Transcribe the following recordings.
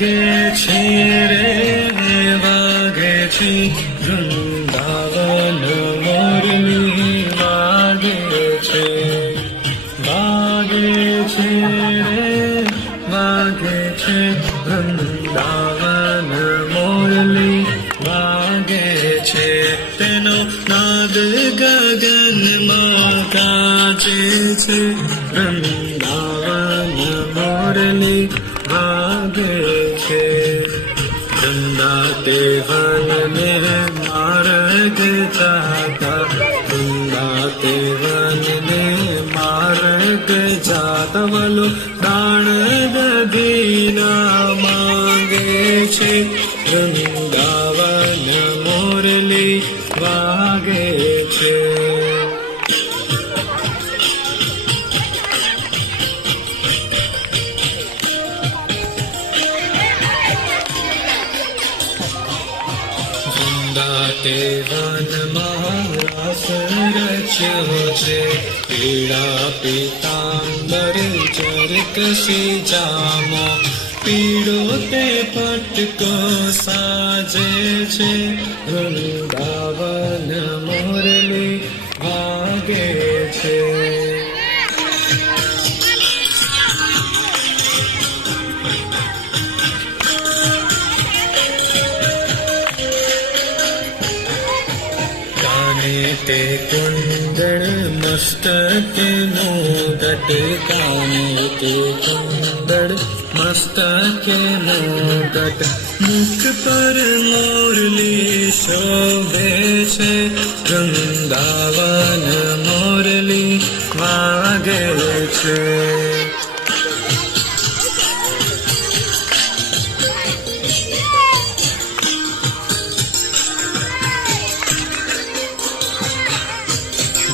છે રે વાગે છે વૃંદાવન મોરલી વાગે છે રે વાગે છે વૃંદાવન મોરલી વાગે છે તેનો નાદ ગગનમાં ગાજે છે વૃંદાવન મોરલી વાગે છે વૃંદાતે વનને માર્ગ જાતા વૃંદાતે વનને માર્ગ જાતા વલો પ્રાણ દધીના માંગે છે વૃંદાવન મોરલી વાગે છે વૃંદાતે વનમાં રાસ રચ્યો છે પીળા પીતાંબર ચરકસી જામો પીળો તે પટકો સાજે છે વૃંદાવન મોરલી વાગે છે તે કુંડળ મસ્તકે મોદટ કાને તે કુંડળ મસ્તકે મોદટ મુખ પર મોરલી શોભે છે વૃંદાવન મોરલી વાગે છે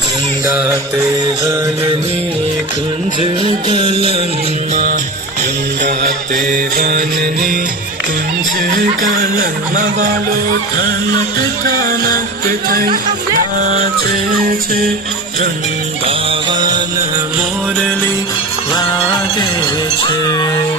વૃંદાતે વનની કુંજ ગલનમાં વૃંદાતે વનની કુંજ ગલનમાં વાલો ઠનક ઠનક થઈ નાચે છે વૃંદાવન મોરલી વાગે છે